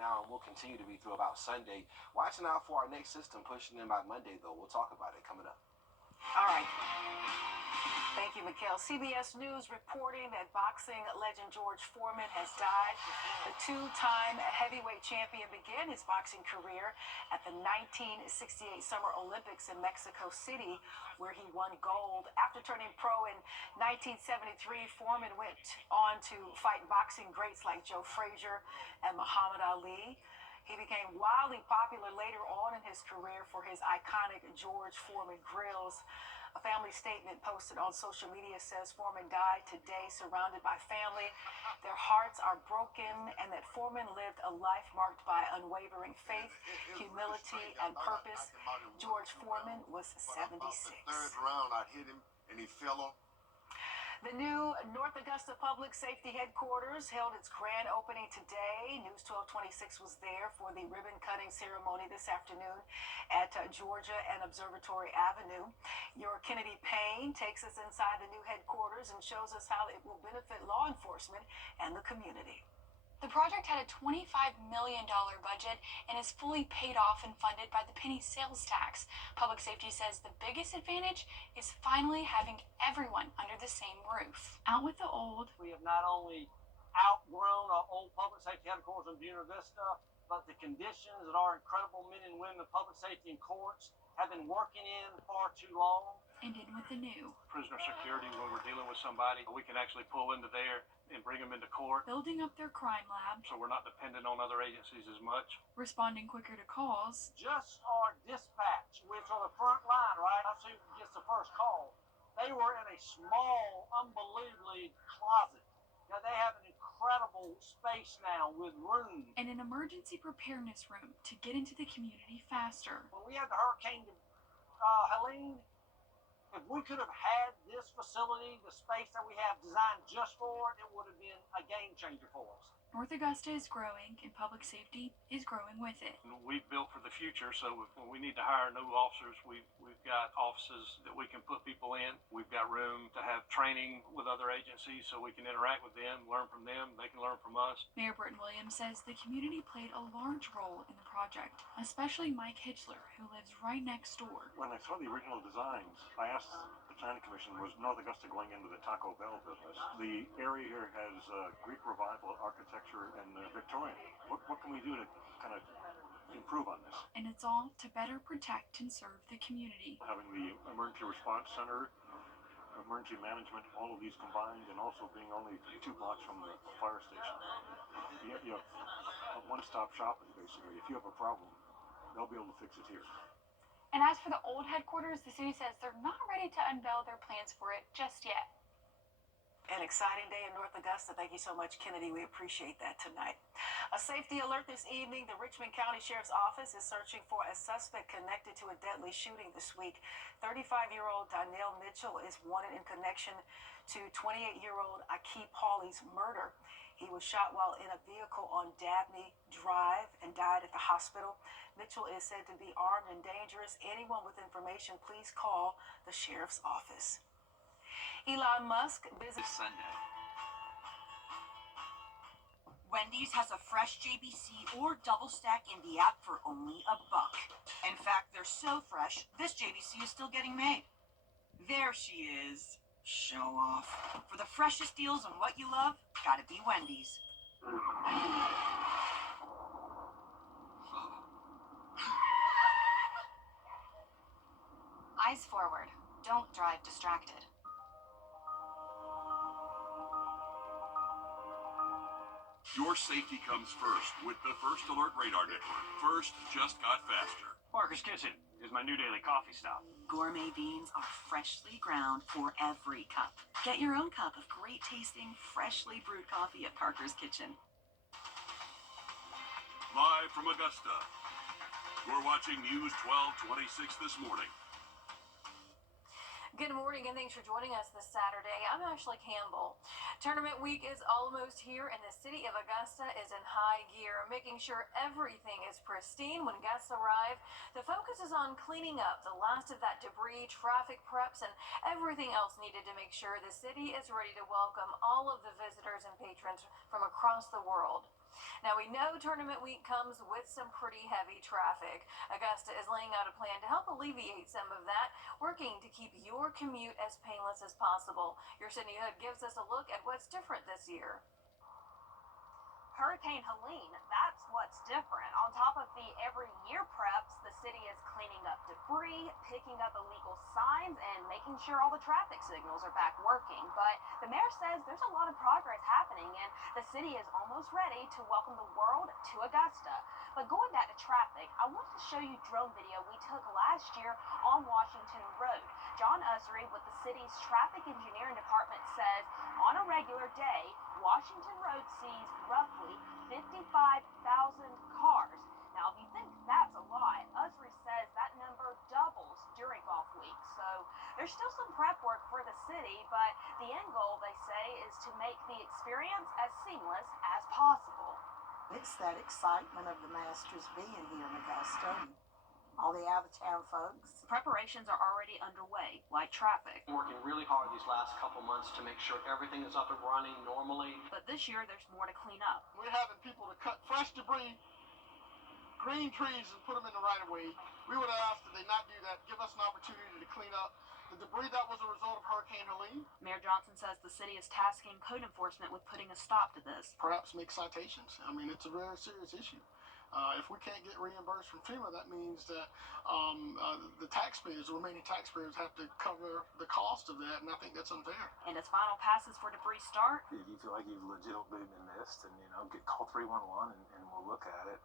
now and will continue to be through about Sunday. Watching out for our next system pushing in by Monday, though. We'll talk about it coming up. All right. Thank you, Mikhail. CBS News reporting that boxing legend George Foreman has died. The two-time heavyweight champion began his boxing career at the 1968 Summer Olympics in Mexico City, where he won gold. After turning pro in 1973, Foreman went on to fight boxing greats like Joe Frazier and Muhammad Ali. He became wildly popular later on in his career for his iconic George Foreman grills. A family statement posted on social media says Foreman died today surrounded by family. Their hearts are broken, and that Foreman lived a life marked by unwavering faith, humility, and purpose. George Foreman was 76. The third round, I hit him, and he fell on. The new North Augusta Public Safety Headquarters held its grand opening today. News 1226 was there for the ribbon-cutting ceremony this afternoon at Georgia and Observatory Avenue. Your Kennedy Payne takes us inside the new headquarters and shows us how it will benefit law enforcement and the community. The project had a $25 million budget and is fully paid off and funded by the penny sales tax. Public safety says the biggest advantage is finally having everyone under the same roof. Out with the old. We have not only outgrown our old public safety headquarters in Buena Vista, but the conditions that our incredible men and women of public safety and courts have been working in far too long. And in with the new. Prisoner security, when we're dealing with somebody, we can actually pull into there and bring them into court. Building up their crime lab. So we're not dependent on other agencies as much. Responding quicker to calls. Just our dispatch, which on the front line, right? That's who gets the first call. They were in a small, unbelievably closet. Now they have an incredible space now with room. And an emergency preparedness room to get into the community faster. When we had the Hurricane Helene, if we could have had this facility, the space that we have designed just for it, it would have been a game changer for us. North Augusta is growing, and public safety is growing with it. We've built for the future, so when we need to hire new officers, we've got offices that we can put people in. We've got room to have training with other agencies so we can interact with them, learn from them, they can learn from us. Mayor Britton Williams says the community played a large role in the project, especially Mike Hitchler, who lives right next door. When I saw the original designs, I asked the planning commission, was North Augusta going into the Taco Bell business? The area here has Greek Revival architecture and Victorian. What can we do to kind of improve on this? And it's all to better protect and serve the community. Having the emergency response center, emergency management, all of these combined, and also being only 2 blocks from the fire station. You have a one-stop shopping, basically. If you have a problem, they'll be able to fix it here. And as for the old headquarters, the city says they're not ready to unveil their plans for it just yet. An exciting day in North Augusta. Thank you so much, Kennedy. We appreciate that tonight. A safety alert this evening. The Richmond County Sheriff's Office is searching for a suspect connected to a deadly shooting this week. 35-year-old Donnell Mitchell is wanted in connection to 28-year-old Akeem Hawley's murder. He was shot while in a vehicle on Dabney Drive and died at the hospital. Mitchell is said to be armed and dangerous. Anyone with information, please call the Sheriff's Office. Elon Musk visits Sunday. Wendy's has a fresh JBC or double stack in the app for only $1. In fact, they're so fresh, this JBC is still getting made. There she is. Show off. For the freshest deals on what you love, gotta be Wendy's. Eyes forward. Don't drive distracted. Your safety comes first with the First Alert Radar Network. First just got faster. Parker's Kitchen is my new daily coffee stop. Gourmet beans are freshly ground for every cup. Get your own cup of great tasting, freshly brewed coffee at Parker's Kitchen. Live from Augusta, you're watching News 1226 this morning. Good morning and thanks for joining us this Saturday. I'm Ashley Campbell. Tournament week is almost here and the city of Augusta is in high gear, making sure everything is pristine when guests arrive. The focus is on cleaning up the last of that debris, traffic preps, and everything else needed to make sure the city is ready to welcome all of the visitors and patrons from across the world. Now, we know tournament week comes with some pretty heavy traffic. Augusta is laying out a plan to help alleviate some of that, working to keep your commute as painless as possible. Your Sydney Hood gives us a look at what's different this year. Hurricane Helene, that's what's different. On top of the every year preps, the city is cleaning up debris, picking up illegal signs, and making sure all the traffic signals are back working. But the mayor says there's a lot of progress happening, and the city is almost ready to welcome the world to Augusta. But going back to traffic, I want to show you drone video we took last year on Washington Road. John Usry with the city's traffic engineering department says on a regular day, Washington Road sees roughly 55,000 cars. Now, if you think that's a lot, Usry says that number doubles during off week. So there's still some prep work for the city, but the end goal, they say, is to make the experience as seamless as possible. It's that excitement of the Masters being here in Augusta and all the out-of-town folks. Preparations are already underway, like traffic. Working really hard these last couple months to make sure everything is up and running normally. But this year, there's more to clean up. We're having people to cut fresh debris, green trees, and put them in the right of way. We would ask that they not do that. Give us an opportunity to clean up the debris that was a result of Hurricane Helene. Mayor Johnson says the city is tasking code enforcement with putting a stop to this. Perhaps make citations. I mean, it's a very serious issue. If we can't get reimbursed from FEMA, that means that the taxpayers, the remaining taxpayers, have to cover the cost of that, and I think that's unfair. And as final passes for debris start, if you feel like you've legitimately been missed, and call 311 and we'll look at it.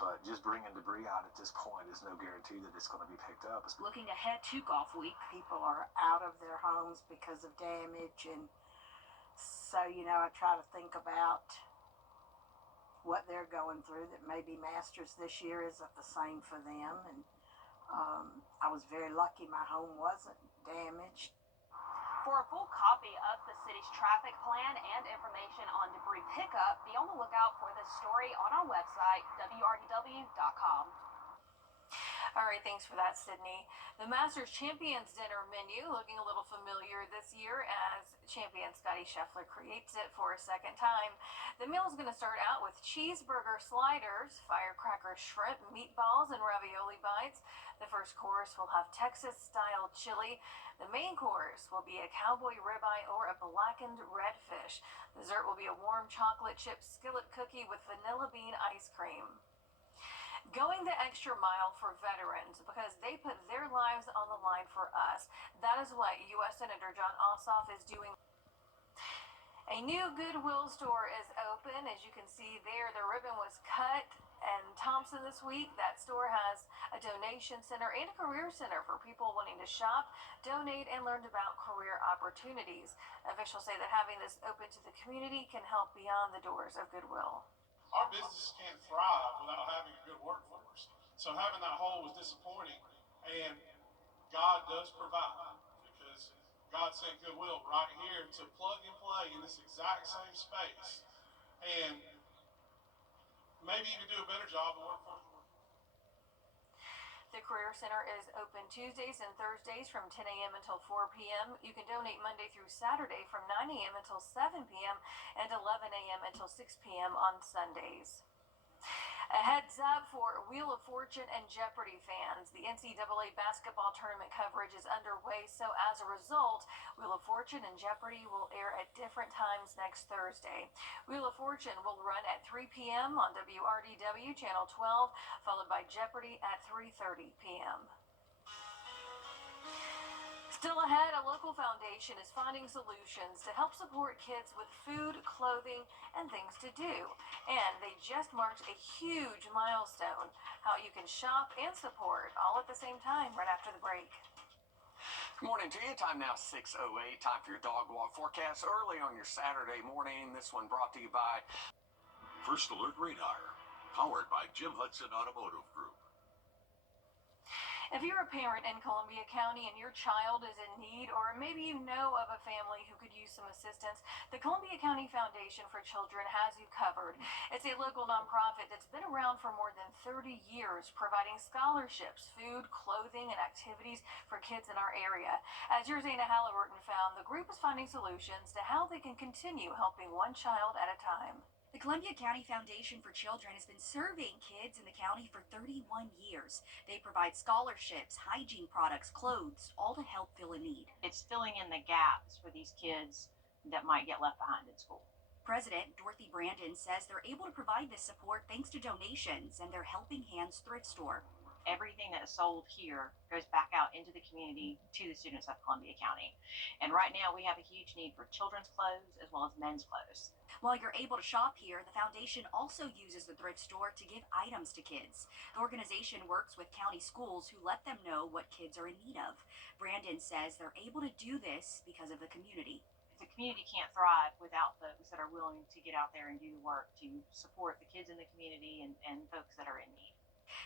But just bringing debris out at this point is no guarantee that it's going to be picked up. Looking ahead to golf week, People are out of their homes because of damage, and so I try to think about what they're going through, that maybe Masters this year isn't the same for them. And I was very lucky my home wasn't damaged. For a full copy of the city's traffic plan and information on debris pickup, be on the lookout for this story on our website, wrdw.com. All right, thanks for that, Sydney. The Masters Champions Dinner menu looking a little familiar this year as champion Scotty Scheffler creates it for a second time. The meal is going to start out with cheeseburger sliders, firecracker shrimp, meatballs, and ravioli bites. The first course will have Texas-style chili. The main course will be a cowboy ribeye or a blackened redfish. Dessert will be a warm chocolate chip skillet cookie with vanilla bean ice cream. Going the extra mile for veterans because they put their lives on the line for us. That is what U.S. Senator John Ossoff is doing. A new Goodwill store is open. As you can see there, the ribbon was cut and Thompson this week. That store has a donation center and a career center for people wanting to shop, donate, and learn about career opportunities. Officials say that having this open to the community can help beyond the doors of Goodwill. Our business can't thrive without having a good workforce. So having that hole was disappointing, and God does provide because God sent Goodwill right here to plug and play in this exact same space, and maybe even do a better job of workforce. The Career Center is open Tuesdays and Thursdays from 10 a.m. until 4 p.m. You can donate Monday through Saturday from 9 a.m. until 7 p.m. and 11 a.m. until 6 p.m. on Sundays. A heads up for Wheel of Fortune and Jeopardy fans. The NCAA basketball tournament coverage is underway, so as a result, Wheel of Fortune and Jeopardy will air at different times next Thursday. Wheel of Fortune will run at 3 p.m. on WRDW Channel 12, followed by Jeopardy at 3:30 p.m. Still ahead, a local foundation is finding solutions to help support kids with food, clothing, and things to do. And they just marked a huge milestone, how you can shop and support all at the same time right after the break. Good morning to you. Time now 6:08. Time for your dog walk forecast early on your Saturday morning. This one brought to you by First Alert Radar, powered by Jim Hudson Automotive Group. If you're a parent in Columbia County and your child is in need, or maybe you know of a family who could use some assistance, the Columbia County Foundation for Children has you covered. It's a local nonprofit that's been around for more than 30 years, providing scholarships, food, clothing, and activities for kids in our area. As your Zana Halliburton found, the group is finding solutions to how they can continue helping one child at a time. The Columbia County Foundation for Children has been serving kids in the county for 31 years. They provide scholarships, hygiene products, clothes, all to help fill a need. It's filling in the gaps for these kids that might get left behind in school. President Dorothy Brandon says they're able to provide this support thanks to donations and their Helping Hands thrift store. Everything that is sold here goes back out into the community to the students of Columbia County. And right now we have a huge need for children's clothes as well as men's clothes. While you're able to shop here, the foundation also uses the thrift store to give items to kids. The organization works with county schools who let them know what kids are in need of. Brandon says they're able to do this because of the community. The community can't thrive without folks that are willing to get out there and do the work to support the kids in the community and folks that are in need.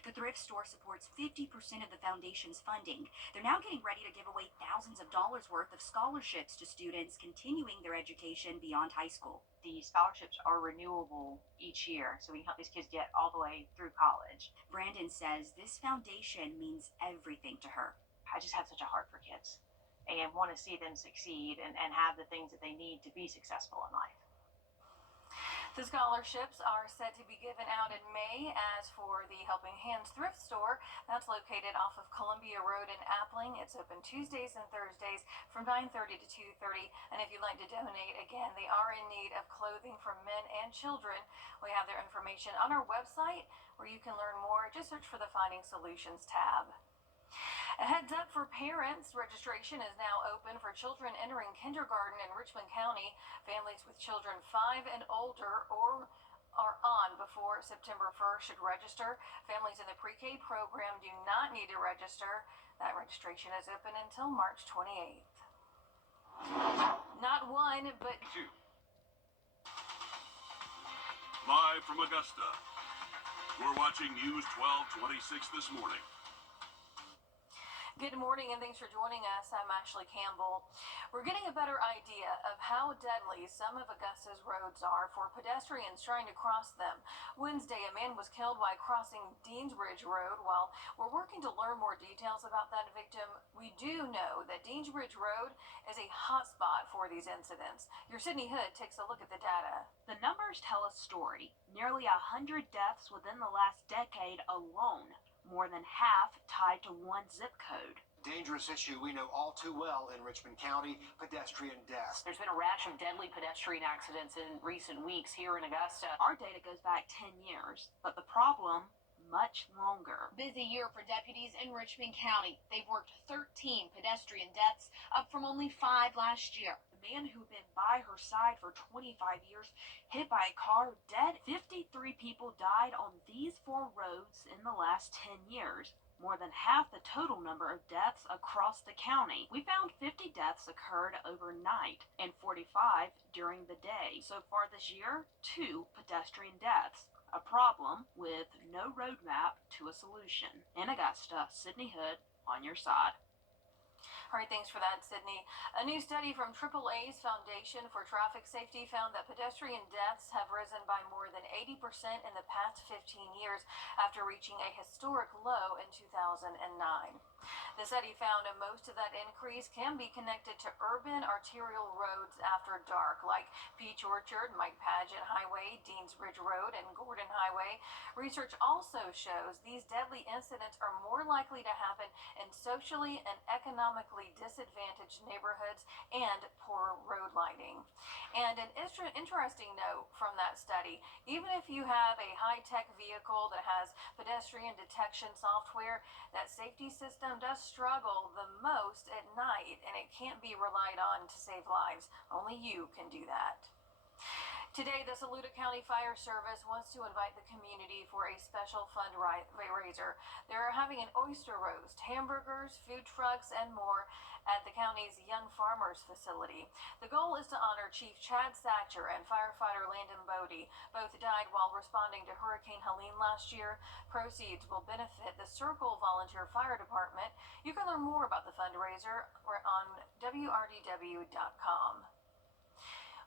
The thrift store supports 50% of the foundation's funding. They're now getting ready to give away thousands of dollars worth of scholarships to students continuing their education beyond high school. The scholarships are renewable each year, so we can help these kids get all the way through college. Brandon says this foundation means everything to her. I just have such a heart for kids and want to see them succeed and have the things that they need to be successful in life. The scholarships are set to be given out in May. As for the Helping Hands thrift store, that's located off of Columbia Road in Appling. It's open Tuesdays and Thursdays from 9:30 to 2:30. And if you'd like to donate, again, they are in need of clothing for men and children. We have their information on our website where you can learn more. Just search for the Finding Solutions tab. A heads up for parents, registration is now open for children entering kindergarten in Richmond County. Families with children 5 and older or are on before September 1st should register. Families in the pre-K program do not need to register. That registration is open until March 28th. Not one, but two. Live from Augusta, we're watching News 1226 this morning. Good morning and thanks for joining us. I'm Ashley Campbell. We're getting a better idea of how deadly some of Augusta's roads are for pedestrians trying to cross them. Wednesday, a man was killed while crossing Deansbridge Road. While we're working to learn more details about that victim, we do know that Deansbridge Road is a hotspot for these incidents. Your Sydney Hood takes a look at the data. The numbers tell a story. Nearly 100 deaths within the last decade alone. More than half tied to one zip code. Dangerous issue we know all too well in Richmond County, pedestrian deaths. There's been a rash of deadly pedestrian accidents in recent weeks here in Augusta. Our data goes back 10 years, but the problem, much longer. Busy year for deputies in Richmond County. They've worked 13 pedestrian deaths, up from only 5 last year. The man who'd been by her side for 25 years, hit by a car, dead. 53 people died on these 4 roads in the last 10 years. More than half the total number of deaths across the county. We found 50 deaths occurred overnight and 45 during the day. So far this year, 2 pedestrian deaths. A problem with no roadmap to a solution. In Augusta, Sydney Hood on your side. All right, thanks for that, Sydney. A new study from AAA's Foundation for Traffic Safety found that pedestrian deaths have risen by more than 80% in the past 15 years after reaching a historic low in 2009. The study found that most of that increase can be connected to urban arterial roads after dark, like Peach Orchard, Mike Paget Highway, Deansbridge Road, and Gordon Highway. Research also shows these deadly incidents are more likely to happen in socially and economically disadvantaged neighborhoods and poor road lighting. And an interesting note from that study, even if you have a high-tech vehicle that has pedestrian detection software, that safety system does struggle the most at night, and it can't be relied on to save lives. Only you can do that. Today, the Saluda County Fire Service wants to invite the community for a special fundraiser. They're having an oyster roast, hamburgers, food trucks, and more at the county's Young Farmers facility. The goal is to honor Chief Chad Satcher and firefighter Landon Bodie. Both died while responding to Hurricane Helene last year. Proceeds will benefit the Circle Volunteer Fire Department. You can learn more about the fundraiser on Wrdw.com.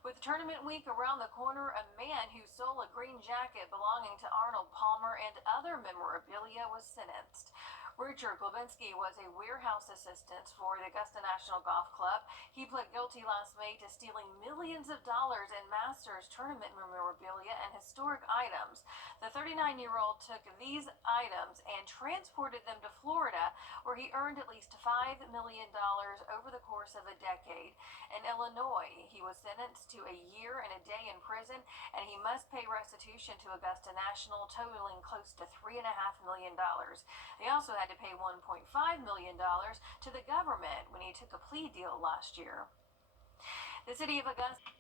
With tournament week around the corner, a man who stole a green jacket belonging to Arnold Palmer and other memorabilia was sentenced. Richard Glebinski was a warehouse assistant for the Augusta National Golf Club. He pled guilty last May to stealing millions of dollars in Masters tournament memorabilia and historic items. The 39-year-old took these items and transported them to Florida, where he earned at least $5 million over the course of a decade. In Illinois, he was sentenced to a year and a day in prison, and he must pay restitution to Augusta National, totaling close to $3.5 million. He also had to pay $1.5 million to the government when he took a plea deal last year. The city of Augusta.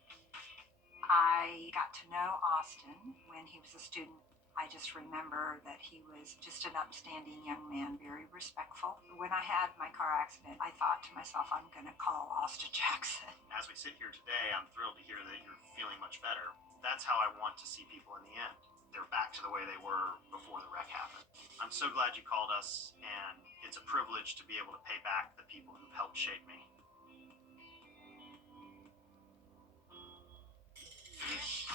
I got to know Austin when he was a student. I just remember that he was just an upstanding young man, very respectful. When I had my car accident, I thought to myself, I'm going to call Austin Jackson. As we sit here today, I'm thrilled to hear that you're feeling much better. That's how I want to see people in the end. They're back to the way they were before the wreck happened. I'm so glad you called us, and it's a privilege to be able to pay back the people who've helped shape me. Fish,